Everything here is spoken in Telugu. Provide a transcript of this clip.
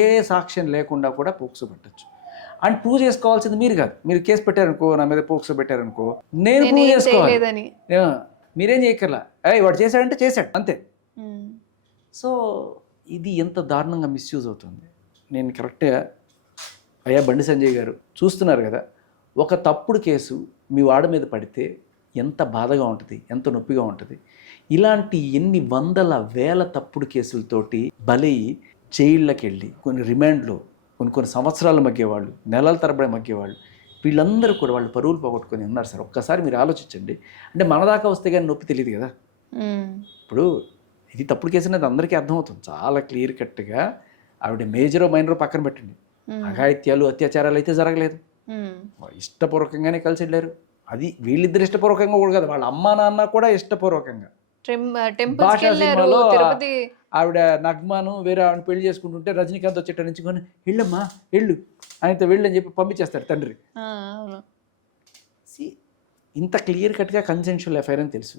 ఏ సాక్ష్యం లేకుండా కూడా పోక్సో పెట్టచ్చు. అండ్ ప్రూవ్ చేసుకోవాల్సింది మీరు కాదు. మీరు కేసు పెట్టారనుకో, నా మీద పోక్సో పెట్టారనుకో, నేను ప్రూవ్ చేసుకోవాలి. మీరేం చేయక్కర్లా, వాడు చేశాడంటే చేశాడు అంతే. సో ఇది ఎంత దారుణంగా మిస్యూజ్ అవుతుంది. నేను కరెక్ట్గా అయ్యా బండి సంజయ్ గారు చూస్తున్నారు కదా, ఒక తప్పుడు కేసు మీ వాడి మీద పడితే ఎంత బాధగా ఉంటుంది, ఎంత నొప్పిగా ఉంటుంది. ఇలాంటి ఎన్ని వందల వేల తప్పుడు కేసులతోటి బలయ్యి జైళ్ళకి వెళ్ళి కొన్ని రిమాండ్లో కొన్ని సంవత్సరాలు మగ్గేవాళ్ళు, నెలల తరబడి మగ్గేవాళ్ళు, వీళ్ళందరూ కూడా వాళ్ళు పరువులు పోగొట్టుకొని ఉన్నారు సార్. ఒక్కసారి మీరు ఆలోచించండి. అంటే మన దాకా వస్తే కానీ నొప్పి తెలియదు కదా. ఇప్పుడు ఇది తప్పుడు కేసు అనేది అందరికీ అర్థమవుతుంది చాలా క్లియర్ కట్గా. ఆవిడ మేజరో మైనరో పక్కన పెట్టండి, అఘాయిత్యాలు అత్యాచారాలు అయితే జరగలేదు, ఇష్టపూర్వకంగానే కలిసి వెళ్ళారు. అది వీళ్ళిద్దరు ఇష్టపూర్వకంగా కూడా కాదు, వాళ్ళ అమ్మా నాన్న కూడా ఇష్టపూర్వకంగా. భాషా సినిమాలో ఆవిడ నగ్మాను వేరే ఆవిడ పెళ్లి చేసుకుంటుంటే రజనీకాంత్ వచ్చేట నుంచి కొని వెళ్ళమ్మా వెళ్ళు ఆయనతో వెళ్ళు అని చెప్పి పంపించేస్తాడు తండ్రి. ఇంత క్లియర్ కట్గా కన్సెన్షువల్ అఫైర్ అని తెలుసు.